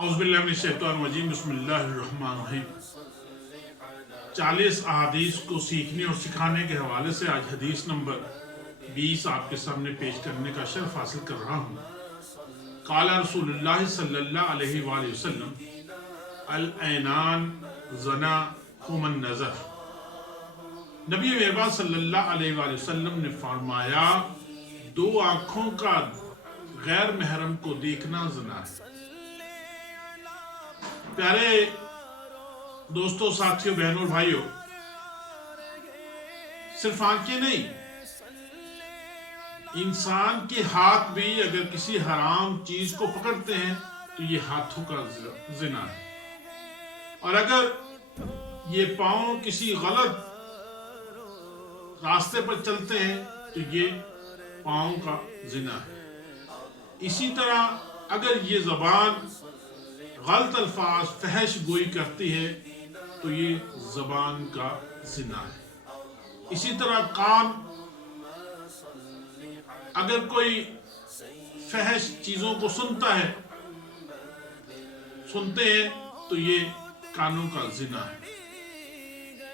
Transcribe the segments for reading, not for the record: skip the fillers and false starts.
اعوذ باللہ من الشیطان الرجیم بسم اللہ الرحمن الرحیم 40 احادیث کو سیکھنے اور سکھانے کے حوالے سے آج حدیث نمبر 20 آپ کے سامنے پیش کرنے کا شرف حاصل کر رہا ہوں۔ قال رسول اللہ صلی اللہ علیہ وآلہ وسلم العینان زنا ہما النظر۔ نبی مہربان صلی اللہ علیہ وآلہ وسلم نے فرمایا دو آنکھوں کا غیر محرم کو دیکھنا زنا ہے۔ پیارے دوستوں، ساتھیوں، بہنوں اور بھائیوں، صرف آنکھیں نہیں، انسان کے ہاتھ بھی اگر کسی حرام چیز کو پکڑتے ہیں تو یہ ہاتھوں کا زنا ہے، اور اگر یہ پاؤں کسی غلط راستے پر چلتے ہیں تو یہ پاؤں کا زنا ہے۔ اسی طرح اگر یہ زبان غلط الفاظ فحش گوئی کرتی ہے تو یہ زبان کا زنا ہے۔ اسی طرح کان اگر کوئی فحش چیزوں کو سنتے ہیں تو یہ کانوں کا زنا ہے۔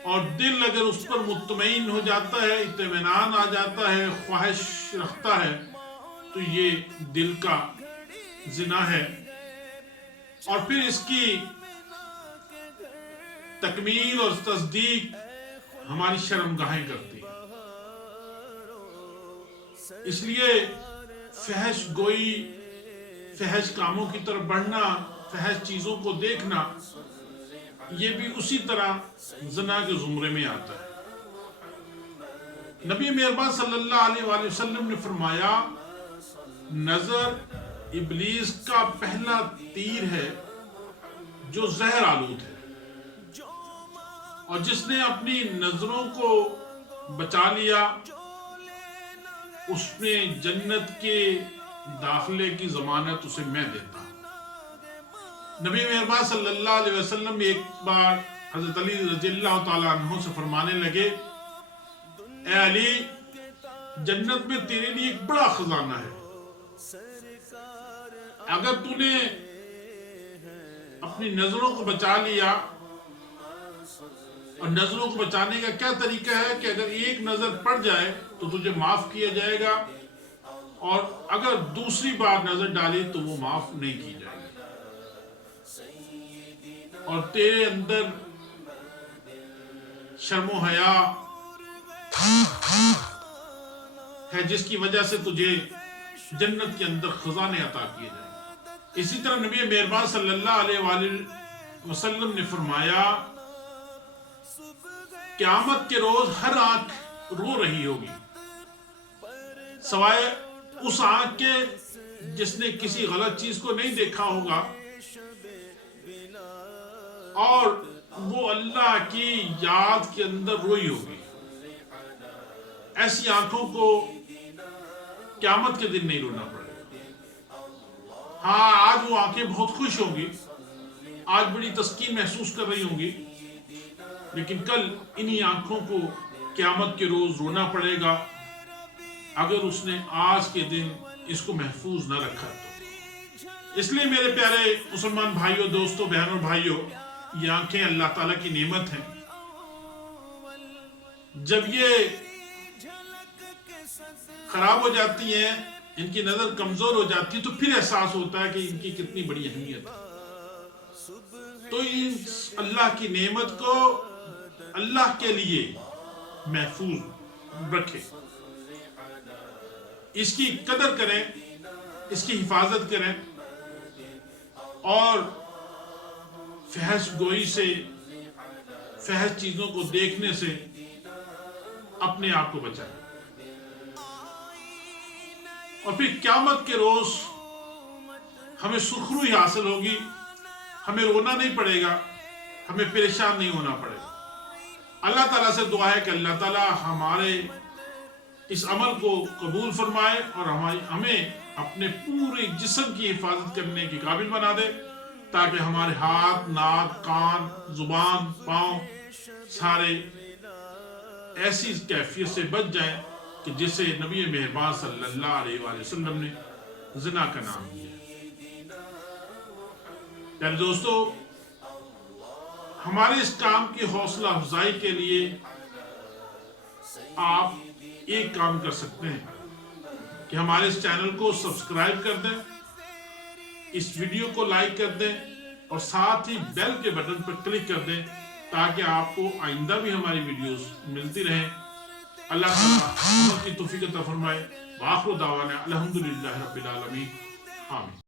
اور دل اگر اس پر مطمئن ہو جاتا ہے، اطمینان آ جاتا ہے، خواہش رکھتا ہے تو یہ دل کا زنا ہے۔ اور پھر اس کی تکمیل اور تصدیق ہماری شرمگاہیں کرتی ہے۔ اس لیے فحش گوئی، فحش کاموں کی طرف بڑھنا، فحش چیزوں کو دیکھنا، یہ بھی اسی طرح زنا کے زمرے میں آتا ہے۔ نبی مہربان صلی اللہ علیہ وآلہ وسلم نے فرمایا نظر ابلیس کا پہلا تیر ہے جو زہر آلود ہے، اور جس نے اپنی نظروں کو بچا لیا اس نے جنت کے داخلے کی ضمانت اسے میں دیتا ہوں۔ نبی مہربان صلی اللہ علیہ وسلم ایک بار حضرت علی رضی اللہ تعالیٰ عنہ سے فرمانے لگے، اے علی، جنت میں تیرے لیے ایک بڑا خزانہ ہے، اگر تو نے اپنی نظروں کو بچا لیا، اور نظروں کو بچانے کا کیا طریقہ ہے کہ اگر ایک نظر پڑ جائے تو تجھے معاف کیا جائے گا، اور اگر دوسری بار نظر ڈالی تو وہ معاف نہیں کی جائے گی، اور تیرے اندر شرم و حیا ہے جس کی وجہ سے تجھے جنت کے اندر خزانے عطا کیے جائیں گے۔ اسی طرح نبی مہربان صلی اللہ علیہ وآلہ وسلم نے فرمایا قیامت کے روز ہر آنکھ رو رہی ہوگی سوائے اس آنکھ کے جس نے کسی غلط چیز کو نہیں دیکھا ہوگا، اور وہ اللہ کی یاد کے اندر روئی ہوگی۔ ایسی آنکھوں کو قیامت کے دن نہیں رونا پڑے گا۔ ہاں، آج وہ آنکھیں بہت خوش ہوں گی، آج بڑی تسکین محسوس کر رہی ہوں گی، لیکن کل انہی آنکھوں کو قیامت کے روز رونا پڑے گا اگر اس نے آج کے دن اس کو محفوظ نہ رکھا تو۔ اس لیے میرے پیارے مسلمان بھائیوں، دوستوں، بہنوں، بھائیوں، یہ آنکھیں اللہ تعالیٰ کی نعمت ہیں۔ جب یہ خراب ہو جاتی ہیں، ان کی نظر کمزور ہو جاتی ہے، تو پھر احساس ہوتا ہے کہ ان کی کتنی بڑی اہمیت ہے۔ تو اس اللہ کی نعمت کو اللہ کے لیے محفوظ رکھیں، اس کی قدر کریں، اس کی حفاظت کریں، اور فحش گوئی سے، فحش چیزوں کو دیکھنے سے اپنے آپ کو بچائیں۔ اور پھر قیامت کے روز ہمیں سرخروئی حاصل ہوگی، ہمیں رونا نہیں پڑے گا، ہمیں پریشان نہیں ہونا پڑے گا۔ اللہ تعالیٰ سے دعا ہے کہ اللہ تعالیٰ ہمارے اس عمل کو قبول فرمائے اور ہمیں اپنے پورے جسم کی حفاظت کرنے کے قابل بنا دے، تاکہ ہمارے ہاتھ، ناک، کان، زبان، پاؤں سارے ایسی کیفیت سے بچ جائیں کہ جسے نبی مہربان صلی اللہ علیہ وآلہ وسلم نے زنا کا نام دیا۔ پیارے دوستو، ہمارے اس کام کی حوصلہ افزائی کے لیے آپ ایک کام کر سکتے ہیں کہ ہمارے اس چینل کو سبسکرائب کر دیں، اس ویڈیو کو لائک کر دیں اور ساتھ ہی بیل کے بٹن پر کلک کر دیں تاکہ آپ کو آئندہ بھی ہماری ویڈیوز ملتی رہیں۔ اللہ تعالیٰ ہم کی توفیق عطا فرمائے۔ وآخر دعوانا الحمدللہ رب العالمین، آمین۔